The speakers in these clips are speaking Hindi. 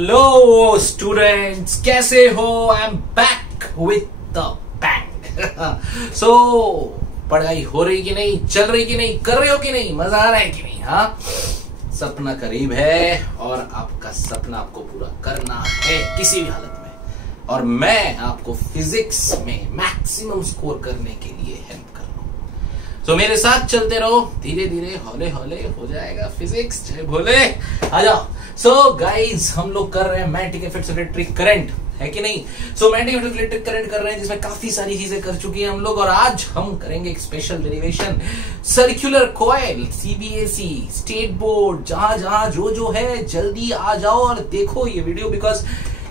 हेलो स्टूडेंट्स, कैसे हो? I am back with the bang. So पढ़ाई हो रही कि नहीं, चल रही कि नहीं, कर रहे हो कि नहीं, मजा आ रहा है कि नहीं? हाँ, सपना करीब है और आपका सपना आपको पूरा करना है किसी भी हालत में, और मैं आपको फिजिक्स में मैक्सिमम स्कोर करने के लिए हेल्प कर रहा हूं। तो मेरे साथ चलते रहो, धीरे धीरे हौले हौले हो जाएगा फिजिक्स। जय भोले, आ जाओ। सो गाइज, हम लोग कर रहे हैं मैग्नेटिक इफेक्ट्स इलेक्ट्रिक करंट, है कि नहीं? So magnetic effects electric current कर रहे हैं, जिसमें काफी सारी चीजें कर चुकी हैं हम लोग, और आज हम करेंगे एक special derivation circular coil. CBSE, state board, जहां जहां जो जो है, जल्दी आ जाओ और देखो ये वीडियो, बिकॉज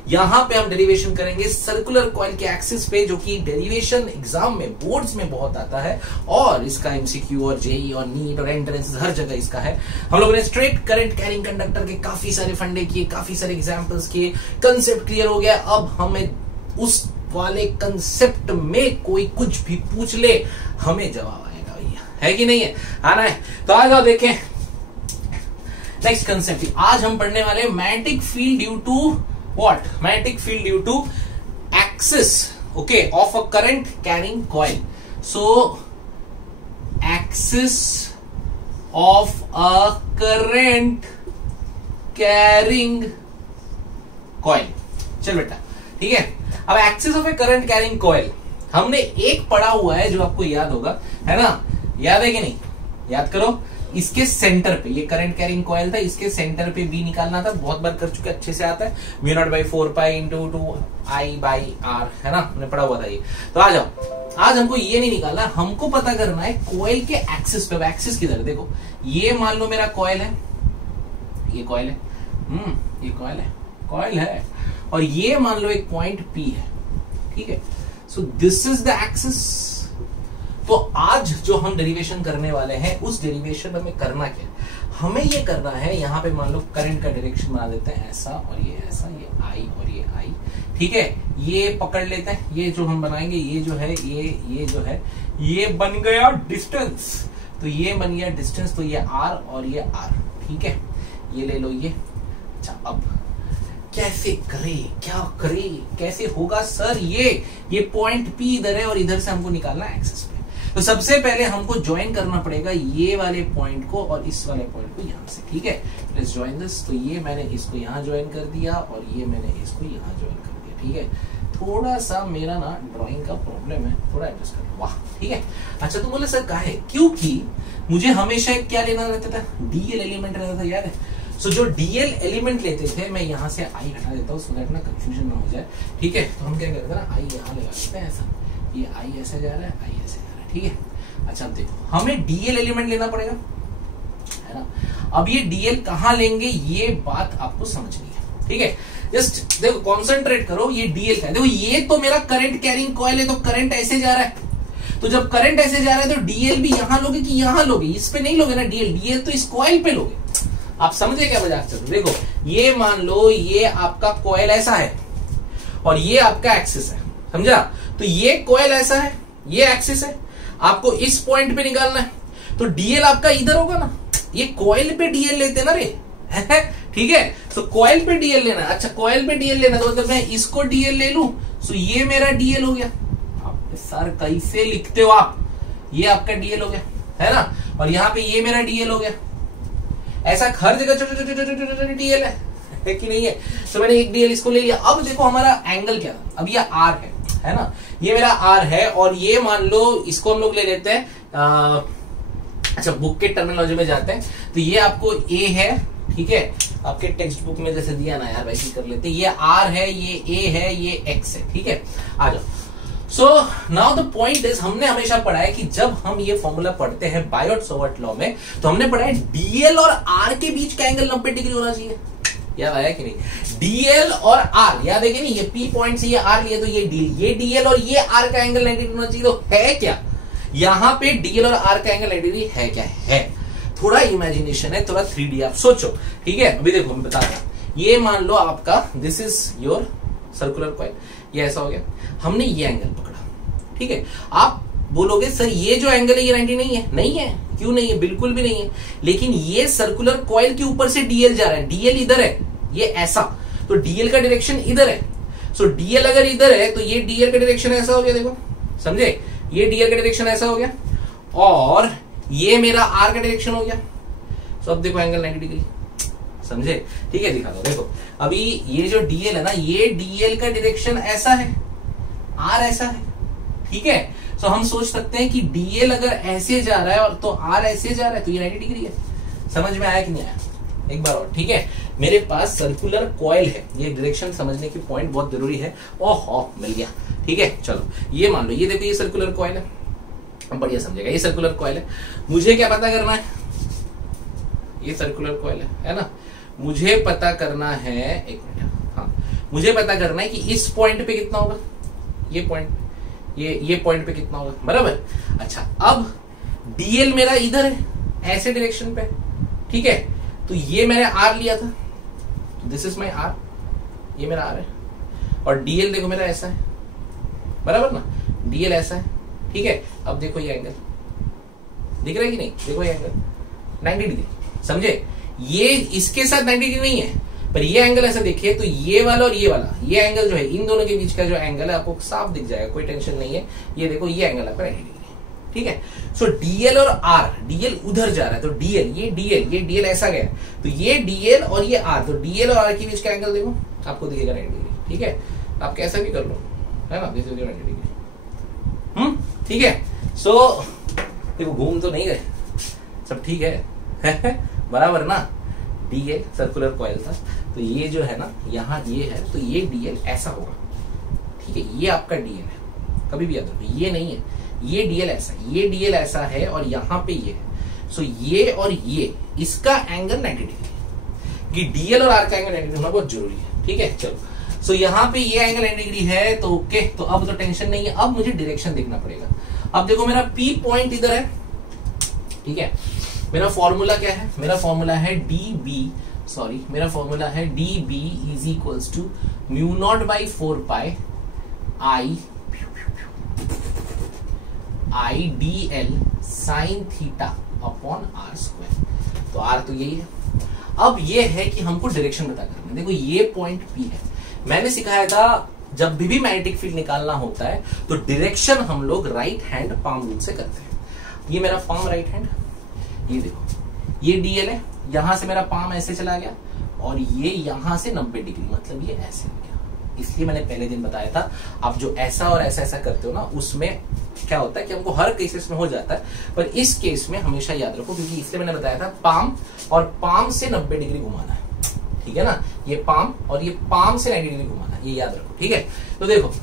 यहां पे हम डेरिवेशन करेंगे सर्कुलर कॉइल के एक्सिस पे, जो कि डेरिवेशन एग्जाम में, बोर्ड्स में बहुत आता है, और इसका एमसीक्यू और जेई और नीट और एंट्रेंस हर जगह इसका है। हम लोगों ने स्ट्रेट करंट कैरिंग कंडक्टर के काफी सारे फंडे किए, काफी सारे एग्जांपल्स किए, कंसेप्ट क्लियर हो गया। अब हमें उस वाले कंसेप्ट में कोई कुछ भी पूछ ले, हमें जवाब आएगा भैया, है कि नहीं है? आना है तो आ जाओ देखें। नेक्स्ट कंसेप्ट आज हम पढ़ने वाले magnetic field due to what? Magnetic field due to axis, okay, of a current carrying coil. So axis of a current carrying coil. चल बेटा, ठीक है। अब axis of A current carrying coil हमने एक पढ़ा हुआ है, जो आपको याद होगा, है ना? याद है कि नहीं? याद करो। इसके सेंटर पे, ये करंट कैरिंग कॉइल था, इसके सेंटर पे बी निकालना था, बहुत बार कर चुके, अच्छे से आता है। Mu naught by 4 pi into 2 I by R, है ना? हमने पढ़ा हुआ था ये। तो आ जाओ, आज हमको ये नहीं निकालना, हमको पता करना है कॉइल के एक्सिस पे। एक्सिस किधर? देखो, ये मान लो मेरा कॉइल है, ये कॉइल है, ये कॉइल है, और ये मान लो एक पॉइंट पी है, ठीक है। So this is the axis. तो आज जो हम डेरिवेशन करने वाले हैं, उस डेरिवेशन में करना क्या है? हमें ये करना है, यहां पे मान लो करंट का डायरेक्शन बना देते हैं ऐसा, और ये ऐसा, ये आई और ये आई, ठीक है। ये पकड़ लेते हैं, ये जो हम बनाएंगे, ये जो है, ये जो है, ये बन गया डिस्टेंस। तो ये बन गया डिस्टेंस, तो ये आर और ये आर, ठीक है। ये ले लो ये। अच्छा, अब कैसे करे, क्या करे, कैसे होगा सर? ये पॉइंट पी इधर है और इधर से हमको निकालना है एक्सिस पे। तो सबसे पहले हमको ज्वाइन करना पड़ेगा ये वाले पॉइंट को और इस वाले पॉइंट को यहां से, ठीक है। Let's join this. तो ये मैंने इसको यहां ज्वाइन कर दिया और ये मैंने इसको यहां ज्वाइन कर दिया, ठीक है। थोड़ा सा मेरा ना ड्राइंग का प्रॉब्लम है, थोड़ा एडजस्ट कर लो, वाह, ठीक है। अच्छा, तो बोले सर काहे? क्योंकि मुझे हमेशा क्या लेना रहता था? डीएल एलिमेंट रहता था, याद है? सो जो डीएल एलिमेंट लेते थे, मैं यहां से आई हटा देता हूं, सो दैट ना कंफ्यूजन ना हो जाए, ठीक है। तो हम क्या करते हैं ना, आई यहां लगा देते हैं ऐसा, ये आई ऐसे जा रहा है, आई ऐसे जा रहा है, ठीक है। अच्छा, अब देखो, हमें डीएल एलिमेंट लेना पड़ेगा, है ना? अब ये डीएल कहां लेंगे, ये बात आपको समझनी है, ठीक है। जस्ट देखो, कॉन्सेंट्रेट करो, ये डीएल का है। देखो, ये तो मेरा करंट कैरिंग कॉइल है, तो करंट ऐसे जा रहा है। तो जब करंट ऐसे जा रहा है, तो डीएल भी यहां लोगे कि यहां लोगे? इस पे नहीं लोगे ना डीएल तो इस कॉइल पे लोगे। आप समझे क्या मजाक चल रहा है? देखो, ये मान लो ये आपका कॉइल ऐसा है और ये आपका एक्सिस है, समझा? तो ये कॉइल ऐसा है, ये एक्सिस है, आपको इस पॉइंट पे निकालना है, तो डीएल आपका इधर होगा ना। ये कॉइल पे डीएल लेते ना रे, ठीक है। तो कॉइल पे डीएल लेना है। अच्छा, कॉइल पे डीएल लेना, तो मतलब मैं इसको डीएल ले लूं, तो ये मेरा डीएल हो गया। आप सर कैसे लिखते हो आप? ये आपका डीएल हो गया, है ना? और यहाँ पे ये मेरा डीएल हो गया। ऐसा हर जगह छोटे डीएल है कि नहीं है? तो मैंने एक डीएल इसको ले लिया। अब देखो हमारा एंगल क्या था, अब ये आर है ना? ये मेरा आर है, और ये मान लो इसको हम लोग ले लेते हैं, अच्छा बुक के टर्मिनोलॉजी में जाते हैं, तो ये आपको ए है, ठीक है। आपके टेक्स्ट बुक में जैसे दिया ना यार, वैसे कर लेते हैं। ये आर है, ये ए है, ये एक्स है, ठीक है। आ जाओ। So now the point is, हमने हमेशा पढ़ा है कि जब हम ये फॉर्मूला पढ़ते हैं बायोट-सावर्ट लॉ में, तो हमने पढ़ा है डीएल और आर के बीच का एंगल 90 डिग्री होना चाहिए। याद आया कि नहीं? डीएल और आर, याद है कि नहीं? ये पी पॉइंट से ये आर लिए, तो ये डीएल और ये आर का एंगल 90 डिग्री होना चाहिए। तो है क्या यहाँ पे? डीएल और आर का एंगल 90 डिग्री है क्या? है। थोड़ा इमेजिनेशन है, थोड़ा 3D आप सोचो, ठीक है। अभी देखो मैं बता रहा हूं, ये मान लो आपका this is your circular coil, ये ऐसा हो गया, हमने ये एंगल पकड़ा, ठीक है। आप बोलोगे सर ये जो एंगल है ये 90 नहीं है। नहीं है, क्यों नहीं है? बिल्कुल भी नहीं है। लेकिन ये सर्कुलर कॉइल के ऊपर से डीएल जा रहा है, डीएल इधर है, ये ऐसा, तो डीएल का डायरेक्शन इधर है। सो डीएल अगर इधर है तो ये डीएल का डायरेक्शन ऐसा हो गया, देखो समझे, ये डीएल का डायरेक्शन ऐसा हो गया और ये मेरा आर का डायरेक्शन हो गया। सो अब देखो एंगल 90 डिग्री, समझे, ठीक है, दिखा दो। देखो अभी ये जो डीएल है ना, ये डीएल का डायरेक्शन ऐसा है, आर ऐसा है, ठीक है। सो हम सोच सकते हैं कि डीएल अगर ऐसे जा रहा है और तो आर ऐसे जा रहा है तो ये 90 डिग्री है। समझ में आया कि नहीं आया? एक बार और, ठीक है। मेरे पास सर्कुलर कॉइल है, ये डायरेक्शन समझने की पॉइंट बहुत जरूरी है। ओहो मिल गया, ठीक है। चलो ये मान लो, ये देखो ये सर्कुलर कॉइल है, बढ़िया समझेगा, ये सर्कुलर कॉइल है। मुझे क्या पता करना है, ये सर्कुलर कॉइल है ना, मुझे पता करना है, एक मिनट, हाँ, मुझे पता करना है कि इस पॉइंट पे कितना होगा, ये पॉइंट, ये पॉइंट पे कितना होगा, बराबर। अच्छा अब डीएल मेरा इधर है, ऐसे डायरेक्शन पे, ठीक है, तो ये मैंने आर लिया था, तो दिस इज माई आर, ये मेरा आर है, और डीएल देखो मेरा ऐसा है, बराबर ना, डीएल ऐसा है, ठीक है। अब देखो ये एंगल दिख रहा है कि नहीं, देखो ये एंगल 90 डिग्री, समझे। ये इसके साथ 90 डिग्री नहीं है, पर ये एंगल ऐसा देखिए तो ये वाला और ये वाला, ये एंगल जो है, इन दोनों के बीच का जो एंगल है आपको साफ दिख जाएगा, कोई टेंशन नहीं है। ये देखो ये एंगल आपका 90 डिग्री, ठीक है। सो डीएल और आर, डीएल उधर जा रहा है तो डीएल, ये डीएल ऐसा गया, तो ये डीएल और ये आर, तो डीएल और आर के बीच का एंगल देखो आपको दिखेगा 90 डिग्री, ठीक है। आप कैसा भी कर लो, है ना, दिस इज 90 डिग्री, ठीक है। सो देखो घूम तो नहीं गए, सब ठीक है बराबर ना। डीएल सर्कुलर कॉइल था, तो ये जो है ना यहाँ ये है, तो ये डीएल ऐसा होगा, ठीक है। ये आपका डीएल है, कभी भी याद रखो, ये नहीं है, ये डीएल ऐसा, ये डीएल ऐसा है और यहाँ पे ये है। सो ये और ये, इसका एंगल 90 डिग्री, कि डीएल और आर का एंगल 90 डिग्री होना बहुत जरूरी है, ठीक है। चलो सो यहाँ पे ये एंगल 90 डिग्री है, तो ओके, तो अब तो टेंशन नहीं है। अब मुझे डायरेक्शन देखना पड़ेगा। अब देखो मेरा पी पॉइंट इधर है, ठीक है। मेरा फॉर्मूला क्या है, मेरा फॉर्मूला है मेरा फॉर्मूला है DB is equals to mu naught by 4 pi I DL sine theta upon R square. तो आर तो यही है। अब ये है कि हमको डायरेक्शन पता करना है। देखो ये पॉइंट P है, मैंने सिखाया था जब भी मैग्नेटिक फील्ड निकालना होता है तो डायरेक्शन हम लोग राइट हैंड पाम रूल से करते हैं। ये मेरा पाम राइट हैंड, ये देखो ये डीएल है, यहां से मेरा पाम ऐसे चला गया और ये यहां से 90 डिग्री, मतलब ये ऐसे हो गया। इसलिए मैंने पहले दिन बताया था, आप जो ऐसा और ऐसा ऐसा करते हो ना, उसमें क्या होता है कि हमको हर केसेस में हो जाता है, पर इस केस में हमेशा याद रखो, क्योंकि इसलिए मैंने बताया था पाम और पाम से 90 डिग्री घुमाना है, ठीक है ना। ये पाम और ये पाम से 90 डिग्री घुमाना है, ये याद रखो, ठीक है। तो देखो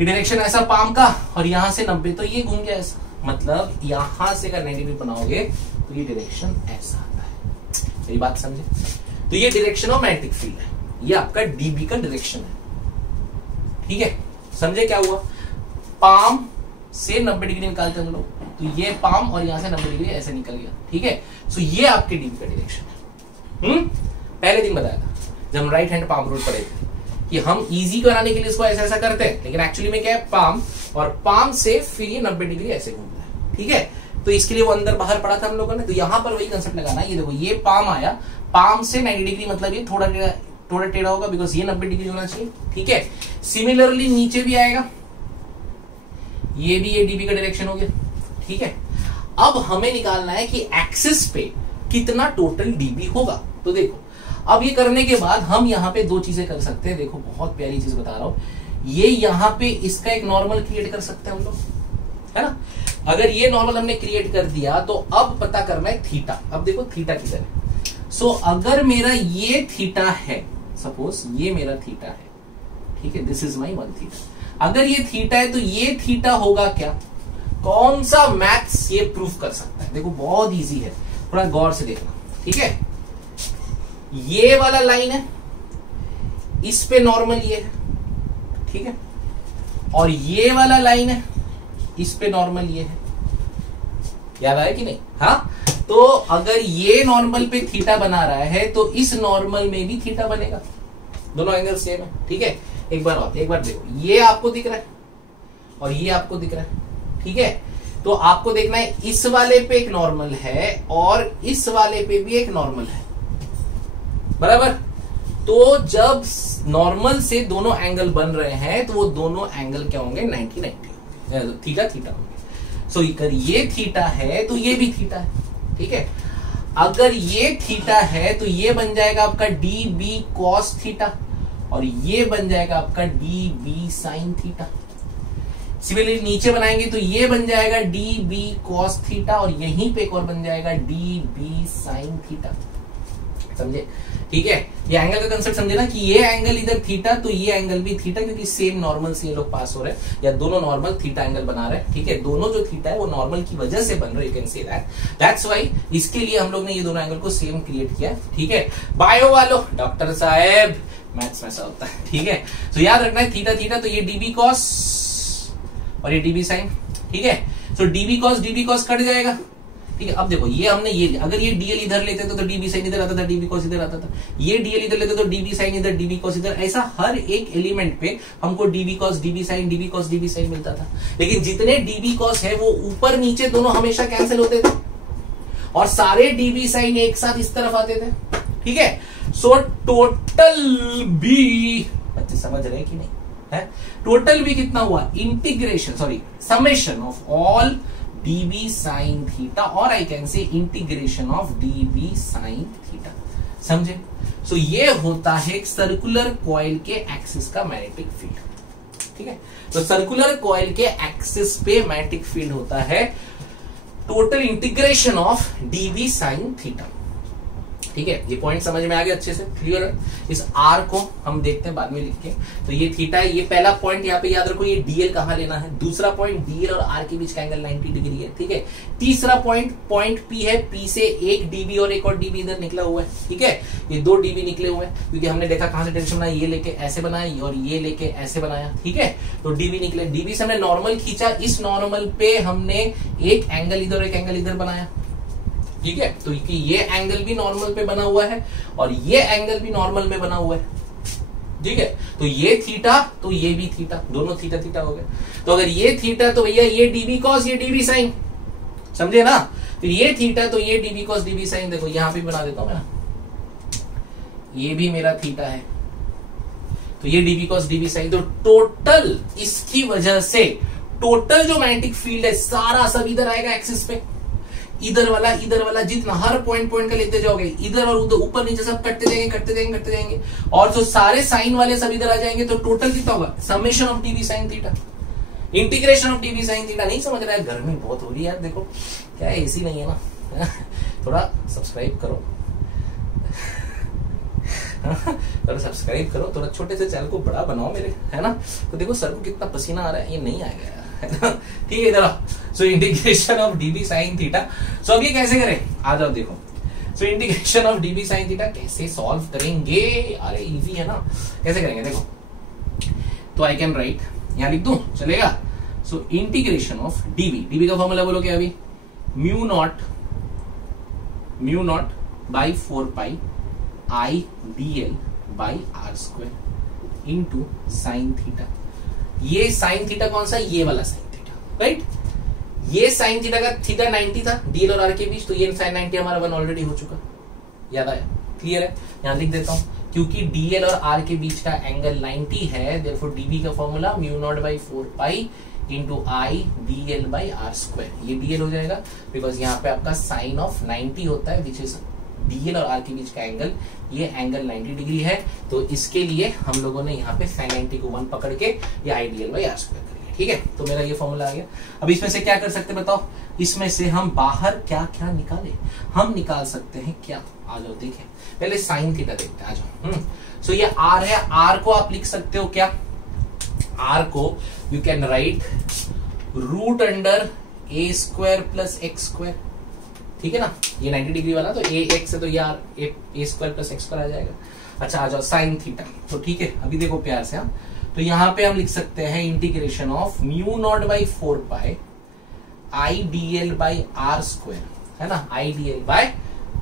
ये डायरेक्शन ऐसा पाम का और यहां से 90, तो ये घूम गया ऐसा, मतलब यहां से अगर 90 डिग्री बनाओगे तो ये डायरेक्शन ऐसा आता है। मेरी बात समझे? तो ये डायरेक्शन ऑफ मैग्नेटिक फील्ड है, ये आपका डीबी का डायरेक्शन है, ठीक है। समझे क्या हुआ? पाम से 90 डिग्री निकालते हम लोग, तो ये पाम और यहां से 90 डिग्री ऐसे निकल गया, ठीक है। सो ये आपके डीबी का डायरेक्शन है। पहले दिन बताया था जब हम राइट हैंड पाम रूल पढ़े थे कि हम इजी कराने के लिए इसको ऐसा ऐसा करते हैं, लेकिन एक्चुअली में क्या है, पाम और पाम से फिर ये 90 डिग्री ऐसे घूमता है, ठीक है। तो इसके लिए वो अंदर बाहर पड़ा था हम लोगों ने, तो यहां पर वही कंसेप्ट लगाना है। ये देखो ये पाम आया, पाम से 90 डिग्री, मतलब ये थोड़ा टेढ़ा होगा, बिकॉज ये 90 डिग्री होना चाहिए, ठीक है। सिमिलरली नीचे भी आएगा, ये भी ये डीबी का डायरेक्शन हो गया, ठीक है। अब हमें निकालना है कि एक्सिस पे कितना टोटल डीबी होगा। तो देखो अब ये करने के बाद हम यहाँ पे दो चीजें कर सकते हैं। देखो बहुत प्यारी चीज बता रहा हूं, ये यहाँ पे इसका एक नॉर्मल क्रिएट कर सकते हैं हम लोग, है ना। अगर ये नॉर्मल हमने क्रिएट कर दिया तो अब पता करना है थीटा। अब देखो थीटा किधर है। सो अगर मेरा ये थीटा है, सपोज ये मेरा थीटा है, ठीक है, दिस इज माई 1 थीटा। अगर ये थीटा है तो ये थीटा होगा क्या? कौन सा मैथ्स ये प्रूफ कर सकता है? देखो बहुत इजी है, थोड़ा गौर से देखना, ठीक है। ये वाला लाइन है, इस पे नॉर्मल ये है, ठीक है, और ये वाला लाइन है, इस पे नॉर्मल ये है। याद आया कि नहीं? हाँ, तो अगर ये नॉर्मल पे थीटा बना रहा है तो इस नॉर्मल में भी थीटा बनेगा, दोनों एंगल सेम है, ठीक है। एक बार देखो, ये आपको दिख रहा है और ये आपको दिख रहा है, ठीक है। तो आपको देखना है इस वाले पे एक नॉर्मल है और इस वाले पे भी एक नॉर्मल है, बराबर। तो जब नॉर्मल से दोनों एंगल बन रहे हैं तो वो दोनों एंगल क्या होंगे, 90 होंगे, थीटा थीटा होंगे। सो अगर ये थीटा है तो ये भी थीटा है, ठीक है। अगर ये थीटा है तो ये बन जाएगा आपका डी बी कॉस थीटा और ये बन जाएगा आपका D B sine theta. Similarly नीचे बनाएंगे तो ये बन जाएगा डी बी कॉस थीटा और यहीं पे एक और बन जाएगा डी बी साइन थीटा। समझे, ठीक है। ये एंगल का कंसेप्ट समझे ना कि ये एंगल इधर थीटा तो ये एंगल भी थीटा, क्योंकि सेम नॉर्मल से ये लोग पास हो रहे हैं या दोनों नॉर्मल थीटा एंगल बना रहे हैं, ठीक है। दोनों जो थीटा है वो नॉर्मल की वजह से बन रहे, you can say that's why इसके लिए हम लोग ने ये दोनों एंगल को सेम क्रिएट किया, ठीक है। बायो वालों, डॉक्टर साहब, मैथ्स में ऐसा होता है, ठीक है। तो याद रखना है थीटा थीटा तो ये डीबी कॉस और ये डीबी साइन, ठीक है। तो डीबी कॉस कट जाएगा, ठीक है। अब देखो ये हमने ये अगर ये डीएल इधर लेते तो डीबी साइन इधर आता था, डीबी कॉस इधर आता था। ये डीएल इधर लेते तो डीबी साइन इधर, डीबी कॉस इधर। ऐसा हर एक एलिमेंट पे हमको DB cos DB sine, DB cos DB sine मिलता था। लेकिन जितने डीबी कॉस है वो ऊपर नीचे दोनों हमेशा कैंसिल होते थे और सारे डीबी साइन एक साथ इस तरफ आते थे, ठीक है। सो टोटल बी, बच्चे समझ रहे कि नहीं है, टोटल बी कितना हुआ, integration summation of all db sin theta और I can say integration of db sin theta। समझे। सो ये होता है एक सर्कुलर कॉइल के एक्सिस का मैग्नेटिक फील्ड, ठीक है। तो सर्कुलर कॉइल के एक्सिस पे मैग्नेटिक फील्ड होता है total integration of db sin theta, ठीक है। ये पॉइंट समझ में आ गया अच्छे से, क्लियर है। इस आर को हम देखते हैं बाद में लिख के। तो ये थीटा है, ये पहला पॉइंट यहाँ पे याद रखो, ये डीएल कहां लेना है। दूसरा पॉइंट डीएल और आर के बीच का एंगल 90 डिग्री है, ठीक है। तीसरा पॉइंट पी है, पी से एक डीबी और एक और डीबी इधर निकला हुआ है, ठीक है। ये दो डीबी निकले हुए हैं क्योंकि हमने देखा कहां से डायरेक्शन बनाया, ये लेके ऐसे बनाया और ये लेके ऐसे बनाया, ठीक है। तो डीबी निकले, डीबी से हमने नॉर्मल खींचा, इस नॉर्मल पे हमने एक एंगल इधर एक एंगल इधर बनाया, ठीक है। तो ये एंगल भी नॉर्मल पे बना हुआ है और ये एंगल भी नॉर्मल में बना हुआ है, ठीक है। तो ये थीटा तो ये भी थीटा, दोनों थीटा थीटा हो गए। तो अगर ये थीटा तो भैया ये डीबी कॉस ये डीबी साइन, समझे ना। तो ये थीटा तो ये डीबी कॉस डीबी साइन, देखो यहां पे बना देता हूं मैं, ये भी मेरा थीटा है तो ये डीबी कॉस डीबी साइन। तो टोटल इसकी वजह से टोटल जो मैग्नेटिक फील्ड है सारा सब इधर आएगा एक्सिस पे, इधर वाला जितना हर पॉइंट का लेते जाओगे, इधर और उधर ऊपर नीचे सब कटते जाएंगे और जो सारे साइन वाले सब इधर आ जाएंगे। तो टोटल कितना होगा, summation of dB sine theta, integration of dB sine theta. नहीं समझ रहा है, गर्मी बहुत हो रही है यार, देखो क्या है, एसी नहीं है ना थोड़ा सब्सक्राइब करो थोड़ा सब्सक्राइब करो, थोड़ा छोटे से चैनल को बड़ा बनाओ मेरे, है ना। तो देखो सर को कितना पसीना आ रहा है, ये नहीं आएगा यार, है ना, ठीक है। इधर so integration of dB sine theta. So अब ये कैसे करें, आ जाओ देखो। So integration of dB sine theta कैसे सॉल्व करेंगे, अरे इजी है ना, कैसे करेंगे देखो। तो आई कैन राइट, यहां लिख दूं, चलेगा। सो इंटीग्रेशन ऑफ डीबी का फॉर्मूला बोलो क्या अभी, mu naught by 4 pi I DL by are square into sine theta. ये साइन थीटा कौन सा, ये वाला साइन थीटा, राइट। ये साइन थीटा का थीटा 90 था डीएल और आर के बीच, तो ये साइन 90 हमारा 1 ऑलरेडी हो चुका, याद आया, क्लियर है। यहां लिख देता हूं, क्योंकि डीएल और आर के बीच का एंगल 90 है, देयरफॉर डीबी का formula mu naught by 4 pi into I DL by are square. ये डीएल हो जाएगा बिकॉज यहाँ पे आपका साइन ऑफ 90 होता है, विच इज डीएल और आर के बीच का एंगल, ये एंगल 90 डिग्री है। तो इसके लिए हम लोगों ने यहाँ पे साइन 90 को 1 पकड़ के ये आई डीएल बाई आर स्क्वायर कर लिया, ठीक है। तो मेरा ये फॉर्मूला आ गया। अब इसमें से क्या कर सकते हैं बताओ, इसमें से हम बाहर क्या क्या निकाले, हम निकाल सकते हैं क्या, आ जाओ देखें। पहले साइन थीटा देखते हैं, आ जाओ। सो ये आर है, आर को आप लिख सकते हो क्या, आर को you can write root under a square plus x square, ठीक है ना। ये 90 डिग्री वाला तो ए एक्स है तो यार ए स्क्वायर प्लस एक्स स्क्वायर आ जाएगा। अच्छा आ जाओ साइन थीटा, तो ठीक है अभी देखो प्यार से, हम तो यहां पे हम लिख सकते हैं integration of mu naught by 4 pi I DL by are square, है ना, I DL by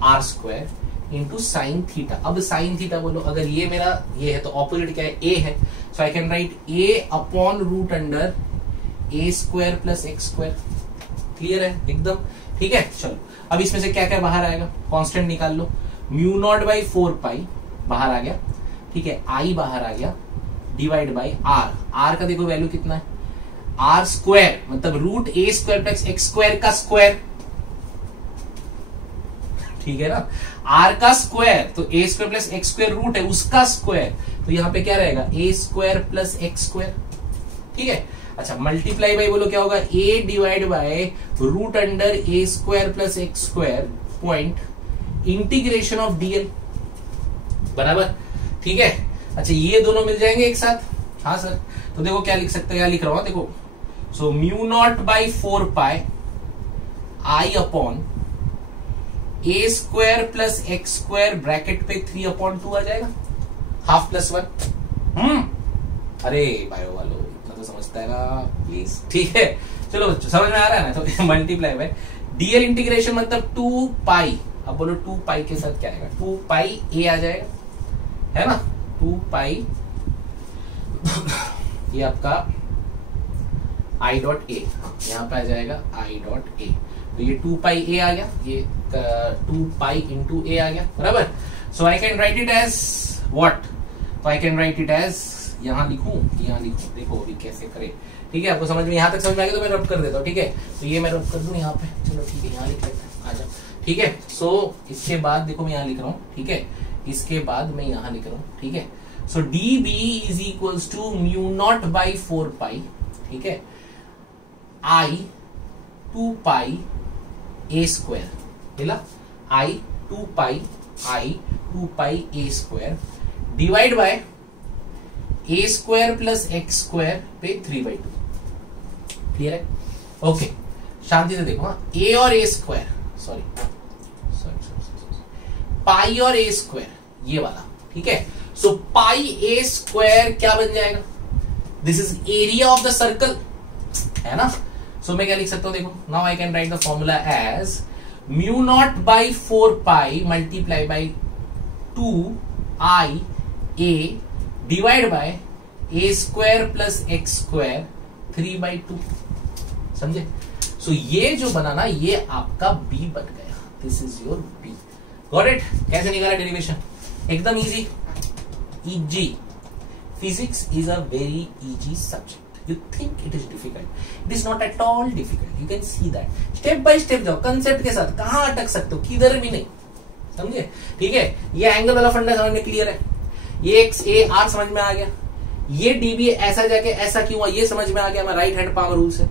are square into sine theta. अब साइन थीटा बोलो, अगर ये मेरा ये है तो ऑपोजिट क्या है, ए है, so I can write a upon root under a square plus x square, clear है एकदम, ठीक है। चलो अब इसमें से क्या क्या बाहर आएगा, कांस्टेंट निकाल लो, म्यू नॉट बाई 4 पाई बाहर आ गया, ठीक है, आई बाहर आ गया, डिवाइड बाई आर। आर का देखो वैल्यू कितना है, आर स्क्वायर मतलब root a square plus x square का स्क्वायर, ठीक है ना, आर का स्क्वायर तो a square plus x square root है उसका स्क्वायर, तो यहां पे क्या रहेगा a square plus x square, ठीक है। अच्छा मल्टीप्लाई बाई बोलो क्या होगा, a divide by root under a square plus x square point integration of dl, बराबर, ठीक है। अच्छा ये दोनों मिल जाएंगे एक साथ, हाँ सर, तो देखो क्या लिख सकते हैं, क्या लिख रहा हूं देखो, so mu naught by 4 pi I upon A square plus x square bracket पे 3/2 आ जाएगा, हाफ प्लस 1। अरे बायो वालों इतना तो समझता है ना प्लीज, ठीक है, चलो समझ में आ रहा है ना। तो मल्टीप्लाई बाय डीएल इंटीग्रेशन मतलब 2 पाई, अब बोलो 2 पाई के साथ क्या आएगा, 2 पाई ए आ जाएगा, है ना, 2 पाई ये आपका आई डॉट ए, यहां पे आ जाएगा आई डॉट ए, तो ये 2 पाई ए आ गया, ये 2 पाई इंटू ए आ गया, बराबर। So I can write it as what, तो I can write it as, यहां लिखूं, देखो अभी कैसे करें, ठीक है, आपको समझ में, यहां तक समझ में आ गया तो मैं रब कर देता हूं, ठीक है, तो ये मैं रब कर दूं यहाँ पे, चलो ठीक है, यहाँ लिख लेते हैं, आ जाओ, ठीक है। सो इसके बाद देखो मैं यहाँ लिख रहा हूँ, ठीक है, इसके बाद मैं यहाँ लिख रहा हूँ, ठीक है, so d B is equals to mu naught by 4 pi, ठीक है, आई 2 पाई ए स्क्वायर, मिला, I 2 pi a square divide by a square plus x square पे 3/2, क्लियर है, ओके, शांति से देखो, हाँ, ए और ए स्क्वायर, सॉरी पाई और ए स्क्वायर ये वाला, ठीक है, सो पाई ए स्क्वायर क्या बन जाएगा, this is area of the circle, है ना। सो मैं क्या लिख सकता हूं, देखो, now I can write the formula as mu naught by 4 pi multiply by 2 I a divide by a square plus x square 3/2, समझे। सो ये जो बना ना, ये आपका बी बन गया, this is your B, got it. कैसे निकाला डेरिवेशन, एकदम easy, easy, physics is a very easy subject, you think it is difficult, it is not at all difficult, you can see that, step by step जाओ कंसेप्ट के साथ, कहां अटक सकते हो, किधर भी नहीं, समझे, ठीक है। ये एंगल वाला फंडा समझ में क्लियर है, ये एक्स ए आर समझ में आ गया, ये डीबी ऐसा जाके ऐसा क्यों हुआ ये समझ में आ गया, मैं राइट हैंड पावर रूल से,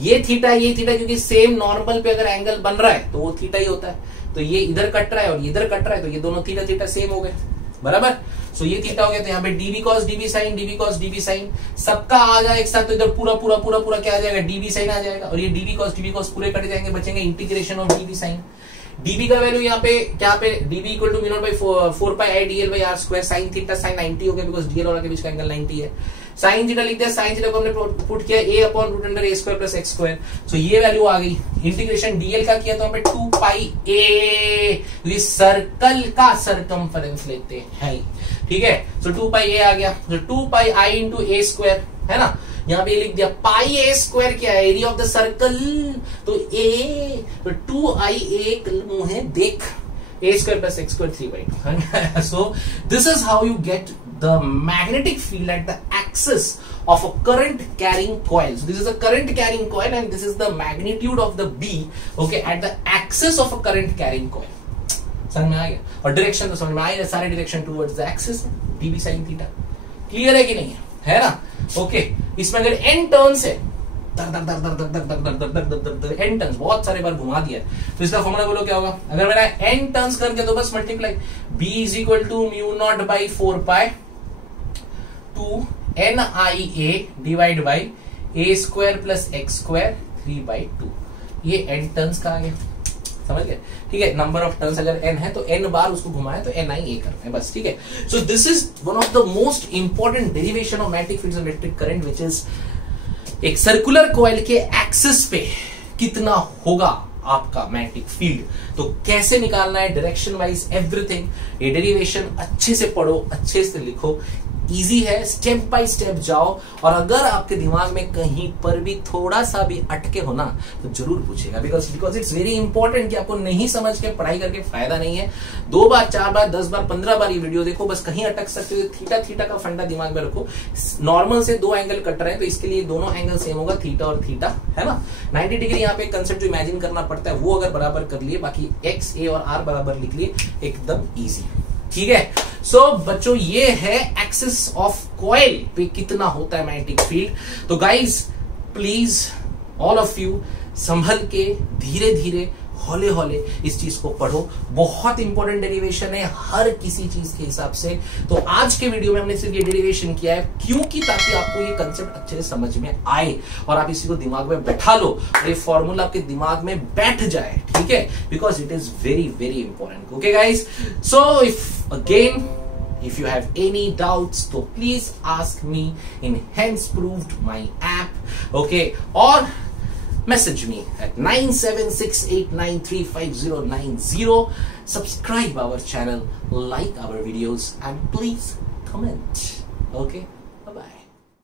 ये थीटा क्योंकि सेम नॉर्मल पे अगर एंगल बन रहा है तो वो थीटा ही होता है, तो ये इधर कट रहा है और इधर कट रहा है, तो ये दोनों थीटा सेम हो गए, बराबर। सो ये थीटा हो गया, तो यहाँ पे डीबी कॉस डीबी साइन सबका आ जाए एक साथ, तो इधर पूरा क्या आ जाएगा, डीबी साइन आ जाएगा, और ये डीबी कॉस पूरे कट जाएंगे, बचेंगे integration of dB sine. DB का वैल्यू यहाँ पे क्या पे, DB equal to mu naught by 4 pi I DL by are square, sine theta sine 90 हो गया, बिकॉज डीएल और आर के बीच का एंगल 90 है। साइन थीटा लिख दिया, साइन थीटा को हमने पुट किया ए upon root under a square plus x square, सो ये वैल्यू आ गई। इंटीग्रेशन डीएल का किया तो हमें 2 पाई ए, ये सर्कल का सरकमफेरेंस लेते हैं, ठीक है। सो 2 पाई ए आ गया, तो 2 पाई आई इंटू ए स्क्वायर, है ना, यहाँ पे लिख दिया पाई ए स्क्वायर क्या है, एरिया ऑफ द सर्कल, तो ए, तो 2 आई ए मुंह है देख, a square plus x square 3/2. So this is how you get the magnetic field at the axis of a current carrying coil. So this is a current carrying coil and this is the magnitude of the B, okay, at the axis of a current carrying coil. समझ में आ गया, और डायरेक्शन तो समझ में आ गया, सारे direction towards the axis, dB sin theta, clear है कि नहीं है ना, ओके। इसमें अगर n टर्न्स है, n टर्न्स बहुत सारे बार घुमा दिया, तो इसका फॉर्मूला बोलो क्या होगा, अगर मेरा n टर्न्स कर दिया तो बस multiply, b is equal to mu naught by 4 pi 2 NIA divide by a square plus x square 3/2, ये n टर्न्स का आ गया, समझ गए, ठीक है। नंबर ऑफ टर्न्स अगर n है तो n बार उसको घुमाए तो NIA करना है, बस, ठीक है। So this is one of the most important derivation of magnetic fields and electric current, which is एक सर्कुलर कॉइल के एक्सिस पे कितना होगा आपका मैग्नेटिक फील्ड, तो कैसे निकालना है, डायरेक्शन वाइज एवरीथिंग, ये डेरिवेशन अच्छे से पढ़ो, अच्छे से लिखो, इजी है, स्टेप बाय स्टेप जाओ। और अगर आपके दिमाग में कहीं पर भी थोड़ा सा भी अटके हो ना तो जरूर पूछेगा, बिकॉज इट्स वेरी इंपॉर्टेंट कि आपको नहीं समझ के पढ़ाई करके फायदा नहीं है। 2 बार 4 बार 10 बार 15 बार ये वीडियो देखो, बस कहीं अटक सकते हो थीटा थीटा का फंडा दिमाग में रखो। नॉर्मल से 2 एंगल कट रहे हैं तो इसके लिए दोनों एंगल सेम होगा, थीटा और थीटा, है ना। 90 डिग्री यहाँ पे कंसेप्ट जो इमेजिन करना पड़ता है वो अगर बराबर कर लिए, बाकी एक्स ए और आर बराबर लिख लिए, एकदम ईजी। ठीक है। सो बच्चों ये है एक्सिस ऑफ कॉइल पे कितना होता है मैग्नेटिक फील्ड। तो guys please all of you संभल के धीरे धीरे हौले हौले इस चीज को पढ़ो, बहुत इंपॉर्टेंट डेरिवेशन है हर किसी चीज के हिसाब से। तो आज के वीडियो में हमने सिर्फ ये डेरिवेशन किया है क्योंकि ताकि आपको ये कंसेप्ट अच्छे से समझ में आए और आप इसी को दिमाग में बैठा लो और ये फॉर्मूला आपके दिमाग में बैठ जाए। ठीक है, because it is very very important. Okay guys, so if again if you have any doubts so please ask me in Hence Proved my app, okay, or message me at 9768935090. Subscribe our channel, like our videos, and please comment. Okay.